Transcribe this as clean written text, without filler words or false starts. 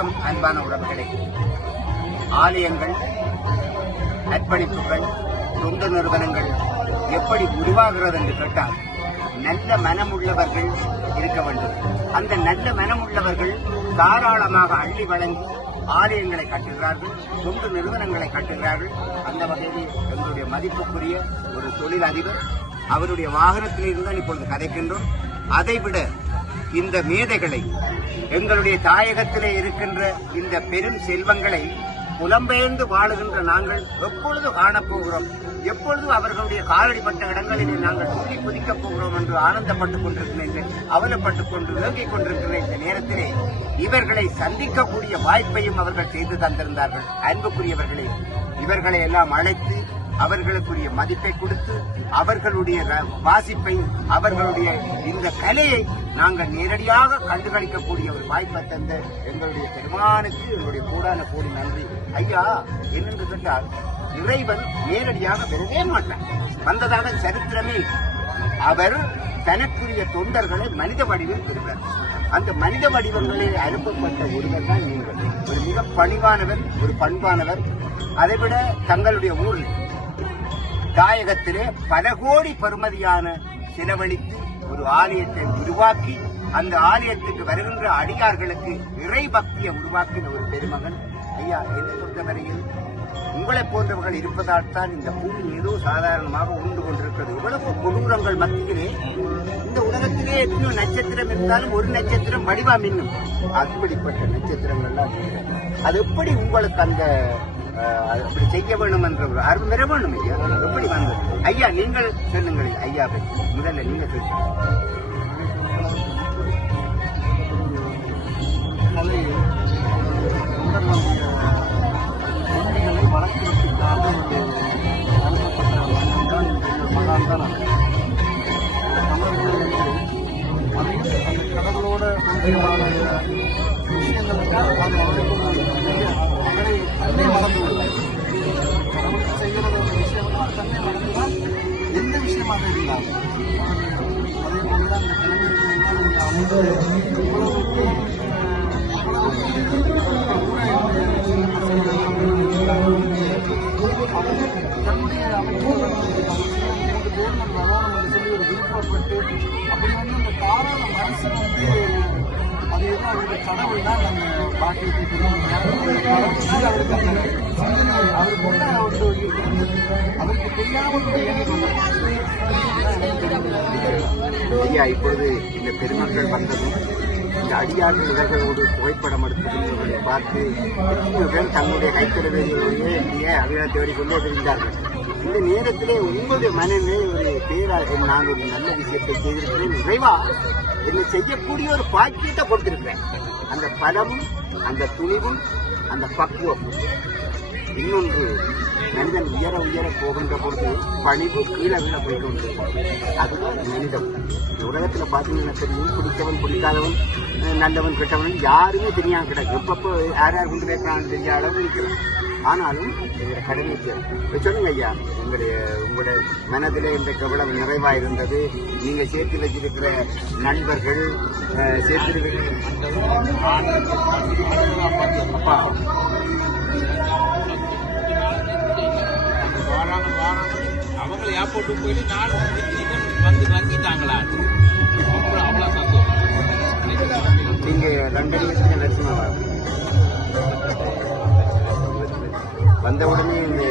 வணக்கம் அன்பான உறவுகளே. ஆலயங்கள், அர்ப்பணிப்புகள், தொண்டு நிறுவனங்கள் எப்படி உருவாகிறது என்று கேட்டால் நல்ல மனமுள்ளவர்கள் இருக்க வேண்டும். அந்த நல்ல மனமுள்ளவர்கள் தாராளமாக அள்ளி வழங்கி ஆலயங்களை கட்டுகிறார்கள், தொண்டு நிறுவனங்களை கட்டுகிறார்கள். அந்த வகையில் எங்களுடைய மதிப்புக்குரிய ஒரு தொழிலதிபர் அவருடைய வாகனத்தில் இருந்தால் இப்பொழுது கதைக்கின்றோம். அதைவிட இந்த மேதைகளை, எங்களுடைய தாயகத்திலே இருக்கின்ற இந்த பெரும் செல்வங்களை புலம்பெயர்ந்து வாழுகின்ற நாங்கள் எப்பொழுது காணப்போகிறோம், எப்பொழுது அவர்களுடைய காலடிப்பட்ட இடங்களிலே நாங்கள் துள்ளி குதிக்கப் போகிறோம் என்று ஆனந்தப்பட்டுக் கொண்டிருக்கின்ற, அவலப்பட்டுக் கொண்டு இயங்கிக் கொண்டிருக்கிற இந்த நேரத்திலே இவர்களை சந்திக்கக்கூடிய வாய்ப்பையும் அவர்கள் செய்து தந்திருந்தார்கள். அன்புக்குரியவர்களே, இவர்களை எல்லாம் அழைத்து அவர்களுக்குரிய மதிப்பை கொடுத்து அவர்களுடைய வாசிப்பை, அவர்களுடைய இந்த கலையை நாங்கள் நேரடியாக கண்டுகளிக்கக்கூடிய ஒரு வாய்ப்பை தந்த எங்களுடைய பெருமானுக்கு எங்களுடைய கூடான கூடி நன்றி. ஐயா, என்னென்று கேட்டால் இறைவன் நேரடியாக வரவே மாட்டார், வந்ததாக சரித்திரமே. அவர் தனக்குரிய தொண்டர்களை மனித வடிவில் பெறுவார். அந்த மனித வடிவங்களில் அனுப்பப்பட்ட ஒருவர் தான் நீங்கள். ஒரு மிக பணிவானவர், ஒரு பண்பானவர். அதைவிட தங்களுடைய ஊரில் தாயகத்திலே பல கோடி பெறுமதியான செலவழித்து ஒரு ஆலயத்தை உருவாக்கி அந்த ஆலயத்துக்கு வருகின்ற அடியார்களுக்கு இறை பக்தியை உருவாக்கின ஒரு பெருமகன். ஐயா, என்னை பொறுத்தவரையில் உங்களை போன்றவர்கள் இருப்பதால் தான் இந்த பூமி ஏதோ சாதாரணமாக உண்டு கொண்டிருக்கிறது. இவ்வளவு கொடூரங்கள் மத்தியிலே இந்த உலகத்திலே எத்தனையோ நட்சத்திரம் இருந்தாலும் ஒரு நட்சத்திரம் வடிவா மின்னும். அப்படிப்பட்ட நட்சத்திரங்கள்லாம் அது எப்படி உங்களுக்கு அந்த அப்படி செய்ய வேண்டும் என்ற ஒரு ஆர்வம் பெற வேண்டும். ஐயா, எப்படி வந்தது? ஐயா, நீங்கள் சொல்லுங்கள். ஐயா, முதல்ல நீங்க சொல்லுங்க. கடவுளோட செய்கிறது ஒரு விஷயம்னா தன்னை மறந்துதான் எந்த விஷயமாக இருந்தாலும் அதே போலதான் அந்த தன்னுடைய அமைப்புகள் பேர்மன் வரணும் என்று சொல்லி ஒரு விருப்பப்பட்டு அப்படி அந்த தாராள மனசு அது ஏதோ அவருடைய கடவுள் தான் நம்ம பாக்கியத்தை கடவுள் அவருக்கு அந்த சிந்தனை அவருக்குள்ள அவருக்கு தெரியாமல் ஐயா, இப்பொழுது இந்த பெருமக்கள் வந்ததும் இந்த அடியார்கள் இவர்களோடு புகைப்படம் எடுத்தவர்களை பார்த்து எத்தனையோ பேர் தங்களுடைய கைத்தொலைபேசியிலேயே இப்படியே அவைகளை தேடி கொண்டே தெரிந்தார்கள். இந்த நேரத்திலே உங்களுடைய மனநிலை ஒரு பேராக நான் ஒரு நல்ல விஷயத்தை செய்திருக்கிறேன், இறைவா என்னை செய்யக்கூடிய ஒரு பாக்கியத்தை கொடுத்திருக்கிறேன். அந்த பலமும், அந்த துணிவும், அந்த பக்குவமும். இன்னொன்று, மனிதன் உயர உயர போகின்ற பொழுது பணிவு கீழே வீழ போயிட்டு கொண்டிருக்கும். அதுதான் மனிதம். உலகத்துல பாத்தீங்கன்னா தெரியும், பிடித்தவன் பிடிக்காதவன், நல்லவன் கெட்டவன் யாருமே தெரியாம கிடக்கு. எப்பப்போ யார் யார் கொண்டு வைக்கிறான்னு தெரிஞ்ச அளவு இருக்கிறோம். ஆனாலும் எங்களுடைய கடமை சொல்லுங்க ஐயா, உங்களுடைய மனதிலே இன்றைக்கு எவ்வளவு நிறைவா இருந்தது. நீங்க சேர்த்து வச்சிருக்கிற நண்பர்கள், சேர்த்து அவங்களை ஏர்போர்ட்டு போயிட்டு நாலு வந்து வாங்கிட்டாங்களா, அவ்வளோ சந்தோஷம். நீங்க லண்டன்ல வந்த உடனே இந்த